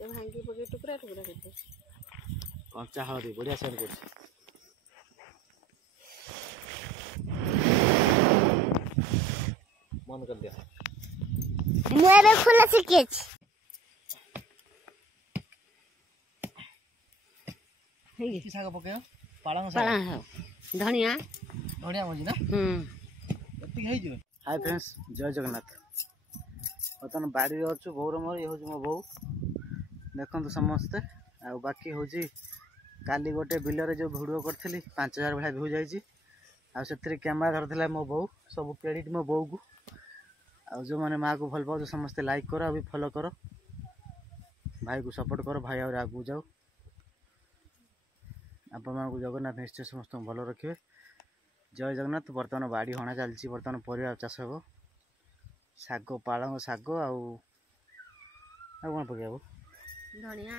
भांगी पके टुकड़ा टुकड़ा करते कंचा हळदी बढ़िया सेंड कर मन कर दिया मेरे खुला सिकेच की साग पके पालंग धनिया धनिया मजी ना एति हे जो हाय फ्रेंड्स जय जगन्नाथ बर्तमान बाड़ी अच्छु बोर मोर ये हूँ मो बो देखते समस्ते आ बाकी हूँ काली गोटे बिलर जो भिडियो करी 5000 भाई भ्यू जाती कैमेरा धरता मो बो सब क्रेडिट मो बो को आ जो मैंने माँ को भल पाओ समस्ते लाइक करो अभी फॉलो करो भाई को सपोर्ट करो भाई और आगू जाओ आपण मान जगन्नाथ निश्चय समस्त भल रखिए जय जगन्नाथ बर्तमान बाड़ी हणा चलती बर्तमान परिवार चाष हे साग पालंग साग कौन पकेबू धनिया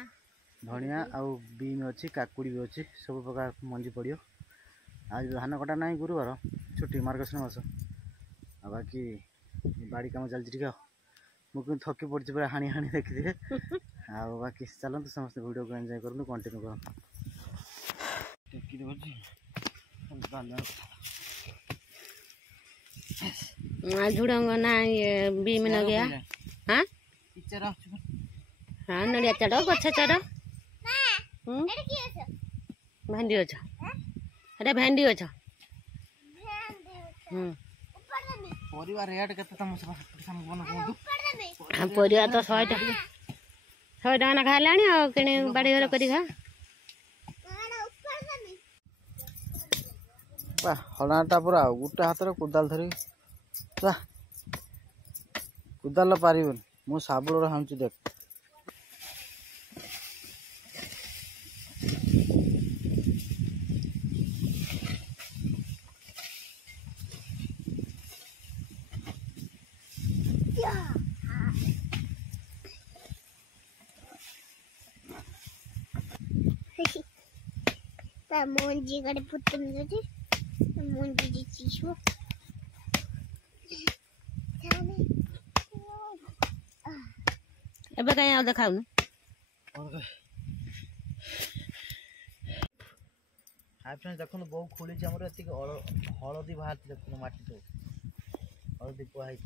धनिया आउ बीन अच्छी काकुड़ी भी अच्छी सब प्रकार मंजी पड़ो आज धान कटा ना गुरुवार छुट्टी मार्गशीर मास आ बाकी बाड़ी कम चलती टे मुझे थकी पड़ी पूरा हाणी हाणी देखिए आ बाकी चलते समस्त वीडियो को एंजॉय करूँ कंटिन्यू कर झुड़ंग ना ये बीम न गया हाँ हाँ नड़िया चढ़ गछ चढ़ भेंडी अच्छा अरे भेंडी अच्छा परिवार रेट केते तम मन कोंतु परिवार तो 100 टका ना खाइलानी आ किने बाड़ी घर करी खा बा हलाटा पूरा गोटे हाथ रे कुदाल धरी बा कुदाल पारिबन मु साबुर हांचु देख मोंजी गड़े पुतम जोजी मोंजी जी चीशो एबे कहीं आ देखाउ न हाय फ्रेंड्स देखो बहु खोली हमर एति हळदी बाहर देखो माटी तो हळदी पोहाई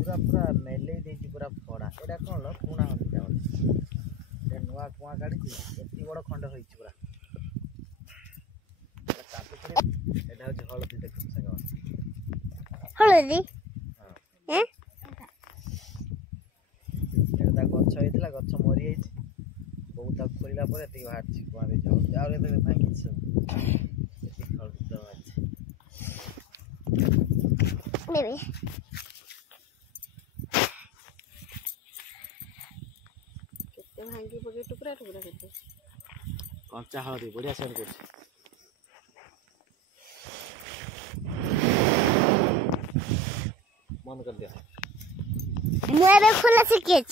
पूरा पूरा मेले देजी पूरा फड़ा एटा कोन ल पुणा हळदी चावल ए नुआ कुआ गाड़ी एति बड़ खंड होई पूरा एटा हो हळदी देखो सगा हळदी हां एटा गछ होइतला गछ मरि जाई बहुत खोलिला पर एति बाहर छी कुआ दे जाऊ और एते भांगी सब एति हळदी तो अछि नेबे भांगी पके टुकड़ा टुकड़ा करते कंचा हळदी बढ़िया सेंड कर मन कर दिया मेरे खुला सिकेच